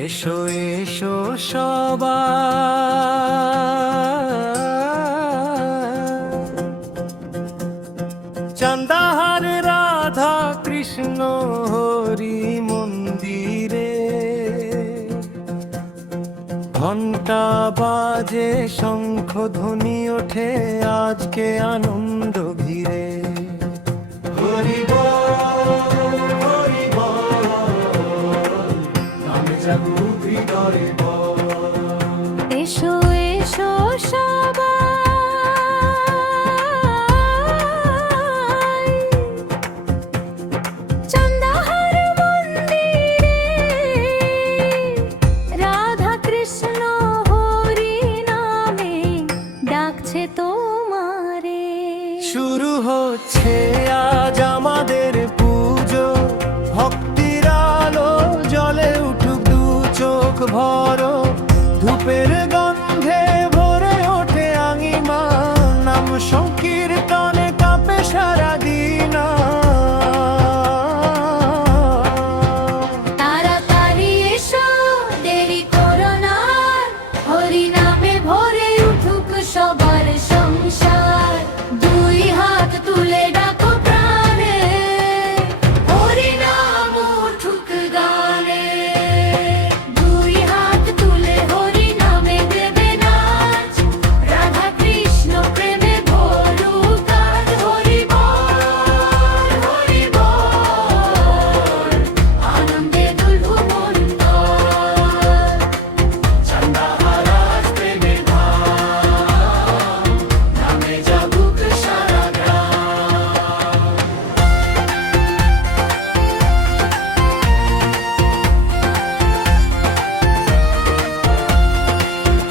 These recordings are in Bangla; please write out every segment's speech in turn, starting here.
এসো এসো সবাই, চান্দাহার রাধা কৃষ্ণ হরি মন্দিরে। ঘণ্টা বাজে, শঙ্খ ধ্বনি ওঠে, আজকে আনন্দ ঘিরে। হরি বল, হরি বল, নামে জাগুক হৃদয়ে বল। এসো এসো সবাই, চান্দাহার মন্দিরে। রাধা কৃষ্ণ হরি নামে ডাকছে তোমারে। শুরু হচ্ছে আজ আমাদের পুজো, ভক্তির আলো জলে উঠুক দু চোখ ভরো। ধূপের গন্ধে ভরে ওঠে আঙিমা, নাম সংকীর্তনে কাঁপে সারা দিন। তাড়াতাড়ি এসো, দেরি করো না, হরি নামে ভরে উঠুক সবার সংসার। দুই হাত তুলে ডাকো প্রাণে, হরি নাম উঠুক গানে। দুই হাত তুলে হরি নামে দেবে নাচ, রাধা কৃষ্ণ প্রেমে ভরুক আজ। হরি বল, হরি বল, আনন্দে দুলহু মন তর। চান্দাহার আজ প্রেমের ধাম, নামে জাগুক সারা গ্রাম।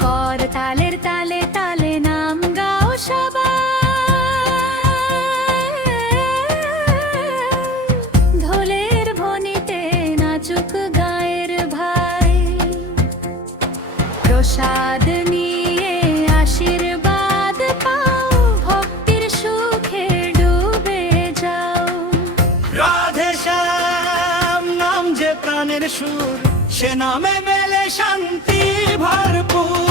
কর তালের তালে তালে নাম গাও সবাই, ঢোলের ধ্বনিতে নাচুক গায়ের ভাই। প্রসাদ নিয়ে আশীর্বাদ পাও, ভক্তির সুখে ডুবে যাও। রাধে শ্যাম নাম যে প্রাণের সুর, সে নামে মেলে শান্তি ভরপুর।